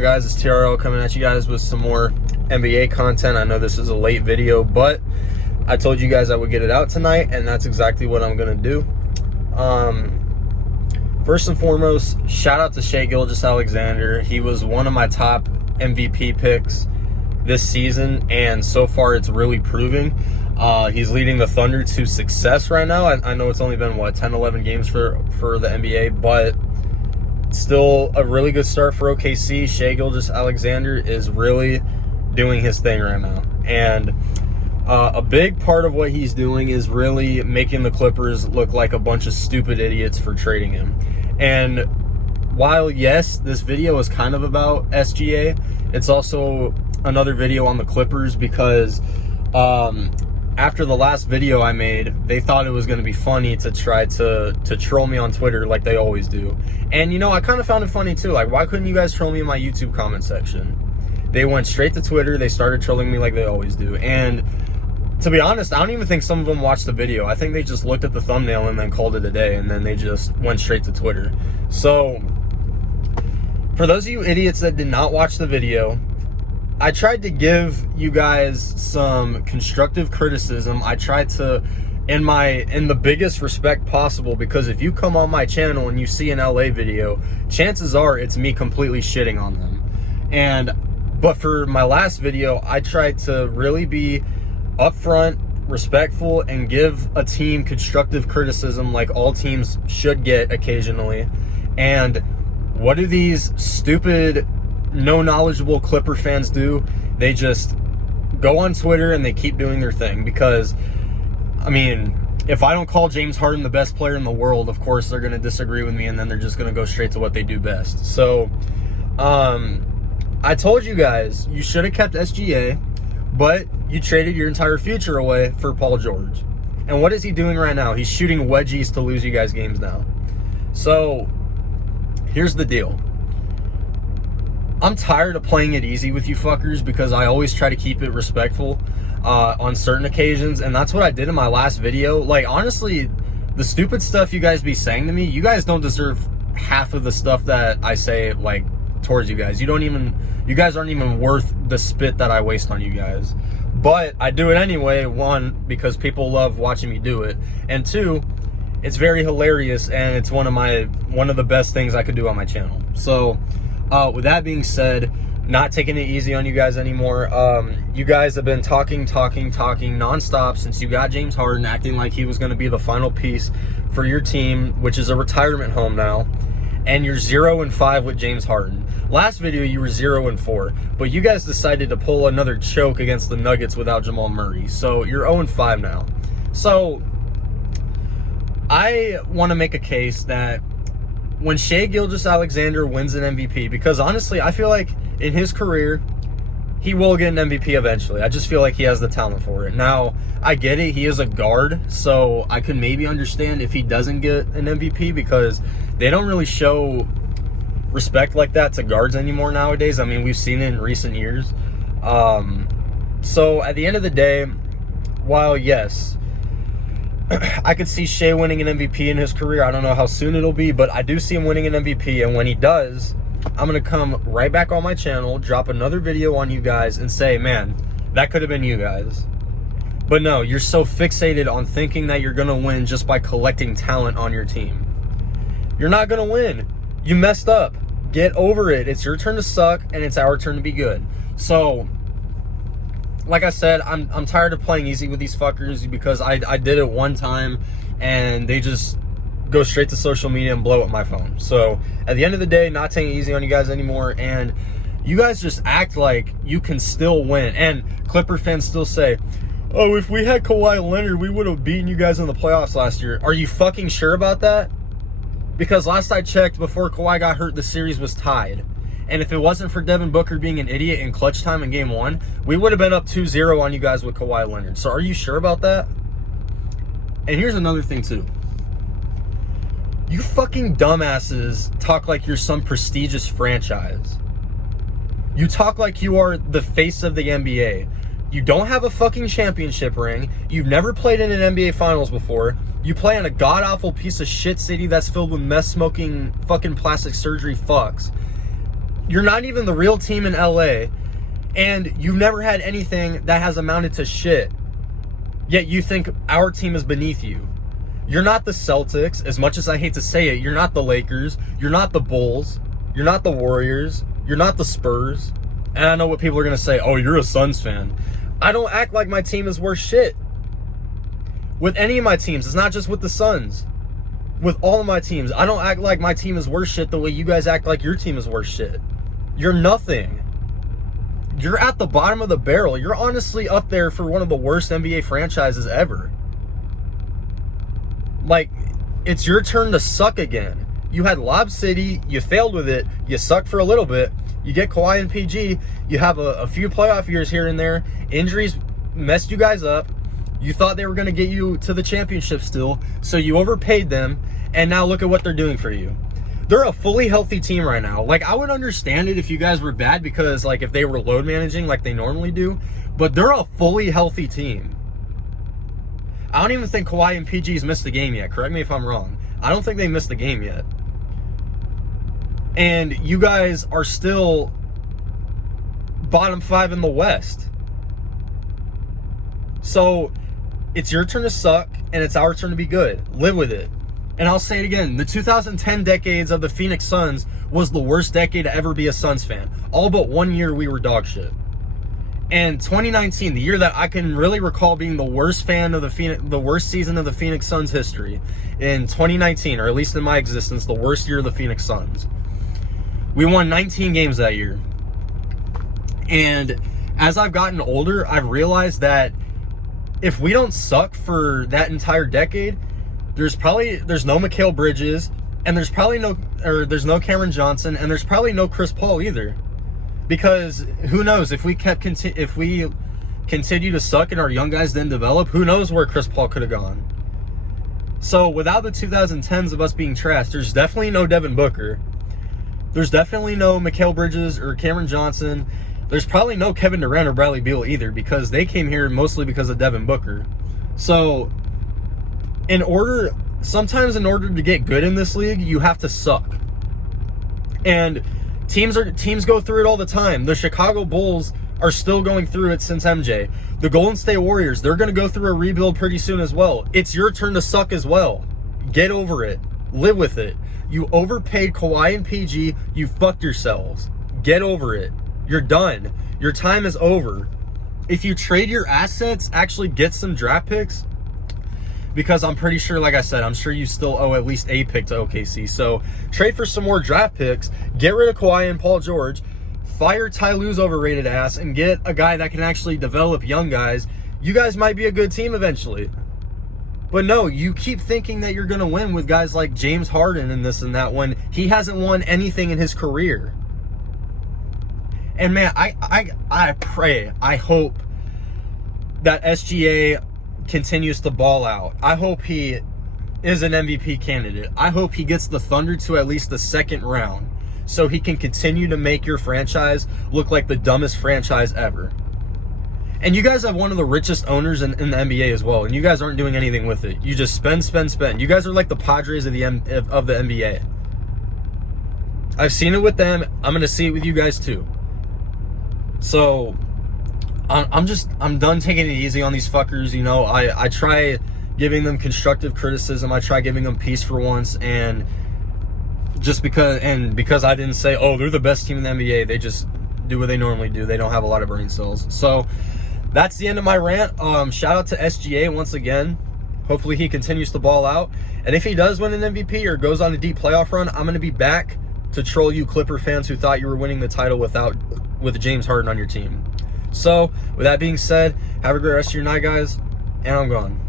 on, guys? It's TRL coming at you guys with some more NBA content. I know this is a late video, but I told you guys I would get it out tonight, and that's exactly what I'm going to do. First and foremost, shout out to Shai Gilgeous-Alexander. He was one of my top MVP picks this season, and so far it's really proving. He's leading the Thunder to success right now. I know it's only been, 10, 11 games for the NBA, but still a really good start for OKC. Shai Gilgeous-Alexander is really doing his thing right now. And a big part of what he's doing is really making the Clippers look like a bunch of stupid idiots for trading him. And while, yes, this video is kind of about SGA, it's also another video on the Clippers because after the last video I made, they thought it was going to be funny to try to troll me on Twitter like they always do. And, I kind of found it funny too. Like, why couldn't you guys troll me in my YouTube comment section? They went straight to Twitter. They started trolling me like they always do. And to be honest, I don't even think some of them watched the video. I think they just looked at the thumbnail and then called it a day, and then they just went straight to Twitter. So, for those of you idiots that did not watch the video, I tried to give you guys some constructive criticism. I tried to, in the biggest respect possible, because if you come on my channel and you see an LA video, chances are it's me completely shitting on them. But for my last video, I tried to really be upfront, respectful, and give a team constructive criticism like all teams should get occasionally. And what do these stupid, no knowledgeable Clipper fans do? They just go on Twitter and they keep doing their thing. Because, if I don't call James Harden the best player in the world, of course they're going to disagree with me, and then they're just going to go straight to what they do best. So, I told you guys you should have kept SGA, but you traded your entire future away for Paul George. And what is he doing right now? He's shooting wedgies to lose you guys games now. So, here's the deal. I'm tired of playing it easy with you fuckers because I always try to keep it respectful on certain occasions, and that's what I did in my last video. Like, honestly, the stupid stuff you guys be saying to me, you guys don't deserve half of the stuff that I say, like, towards you guys. You guys aren't even worth the spit that I waste on you guys. But I do it anyway, one, because people love watching me do it, and two, it's very hilarious, and it's one of the best things I could do on my channel. So, with that being said, not taking it easy on you guys anymore. You guys have been talking nonstop since you got James Harden, acting like he was going to be the final piece for your team, which is a retirement home now. And you're 0-5 with James Harden. Last video, you were 0-4, but you guys decided to pull another choke against the Nuggets without Jamal Murray. So you're 0-5 now. So I want to make a case that when Shai Gilgeous-Alexander wins an MVP, because honestly, I feel like in his career, he will get an MVP eventually. I just feel like he has the talent for it. Now, I get it. He is a guard, so I could maybe understand if he doesn't get an MVP because they don't really show respect like that to guards anymore nowadays. We've seen it in recent years. So at the end of the day, while yes, I could see Shai winning an MVP in his career. I don't know how soon it'll be, but I do see him winning an MVP. And when he does, I'm going to come right back on my channel, drop another video on you guys, and say, man, that could have been you guys. But no, you're so fixated on thinking that you're going to win just by collecting talent on your team. You're not going to win. You messed up. Get over it. It's your turn to suck, and it's our turn to be good. So, like I said, I'm tired of playing easy with these fuckers because I did it one time and they just go straight to social media and blow up my phone. So at the end of the day, not taking it easy on you guys anymore, and you guys just act like you can still win. And Clipper fans still say, oh, if we had Kawhi Leonard, we would have beaten you guys in the playoffs last year. Are you fucking sure about that? Because last I checked, before Kawhi got hurt, the series was tied. And if it wasn't for Devin Booker being an idiot in clutch time in Game 1, we would have been up 2-0 on you guys with Kawhi Leonard. So are you sure about that? And here's another thing, too. You fucking dumbasses talk like you're some prestigious franchise. You talk like you are the face of the NBA. You don't have a fucking championship ring. You've never played in an NBA Finals before. You play in a god-awful piece of shit city that's filled with meth-smoking fucking plastic surgery fucks. You're not even the real team in LA, and you've never had anything that has amounted to shit. Yet you think our team is beneath you. You're not the Celtics, as much as I hate to say it. You're not the Lakers. You're not the Bulls. You're not the Warriors. You're not the Spurs. And I know what people are going to say. Oh, you're a Suns fan. I don't act like my team is worth shit. With any of my teams. It's not just with the Suns. With all of my teams. I don't act like my team is worth shit the way you guys act like your team is worth shit. You're nothing. You're at the bottom of the barrel. You're honestly up there for one of the worst NBA franchises ever. Like, it's your turn to suck again. You had Lob City, you failed with it, you sucked for a little bit, you get Kawhi and PG, you have a few playoff years here and there, injuries messed you guys up, you thought they were going to get you to the championship still, so you overpaid them, and now look at what they're doing for you. They're a fully healthy team right now. Like, I would understand it if you guys were bad because, like, if they were load managing like they normally do. But they're a fully healthy team. I don't even think Kawhi and PG's missed the game yet. Correct me if I'm wrong. I don't think they missed the game yet. And you guys are still bottom 5 in the West. So, it's your turn to suck, and it's our turn to be good. Live with it. And I'll say it again, the 2010 decades of the Phoenix Suns was the worst decade to ever be a Suns fan. All but 1 year we were dog shit. And 2019, the year that I can really recall being the worst fan of the worst season of the Phoenix Suns history, in 2019, or at least in my existence, the worst year of the Phoenix Suns. We won 19 games that year. And as I've gotten older, I've realized that if we don't suck for that entire decade, there's no Mikal Bridges, and there's no Cameron Johnson, and there's probably no Chris Paul either. Because who knows, if we continue to suck and our young guys didn't develop, who knows where Chris Paul could have gone. So without the 2010s of us being trash, there's definitely no Devin Booker. There's definitely no Mikal Bridges or Cameron Johnson. There's probably no Kevin Durant or Bradley Beal either, because they came here mostly because of Devin Booker. So sometimes in order to get good in this league, you have to suck. And teams go through it all the time. The Chicago Bulls are still going through it since MJ. The Golden State Warriors, they're going to go through a rebuild pretty soon as well. It's your turn to suck as well. Get over it. Live with it. You overpaid Kawhi and PG. You fucked yourselves. Get over it. You're done. Your time is over. If you trade your assets, actually get some draft picks, because I'm pretty sure, like I said, I'm sure you still owe at least a pick to OKC. So trade for some more draft picks, get rid of Kawhi and Paul George, fire Ty Lue's overrated ass, and get a guy that can actually develop young guys. You guys might be a good team eventually. But no, you keep thinking that you're going to win with guys like James Harden and this and that when he hasn't won anything in his career. And man, I pray, I hope that SGA continues to ball out. I hope he is an MVP candidate. I hope he gets the Thunder to at least the second round so he can continue to make your franchise look like the dumbest franchise ever. And you guys have one of the richest owners in the NBA as well, and you guys aren't doing anything with it. You just spend. You guys are like the Padres of the NBA. I've seen it with them. I'm going to see it with you guys too. So I'm done taking it easy on these fuckers. You know, I try giving them constructive criticism. I try giving them peace for once, and because I didn't say, oh, they're the best team in the NBA, they just do what they normally do. They don't have a lot of brain cells. So that's the end of my rant. Shout out to SGA once again. Hopefully he continues to ball out. And if he does win an MVP or goes on a deep playoff run, I'm going to be back to troll you Clipper fans who thought you were winning the title with James Harden on your team. So with that being said, have a great rest of your night, guys, and I'm gone.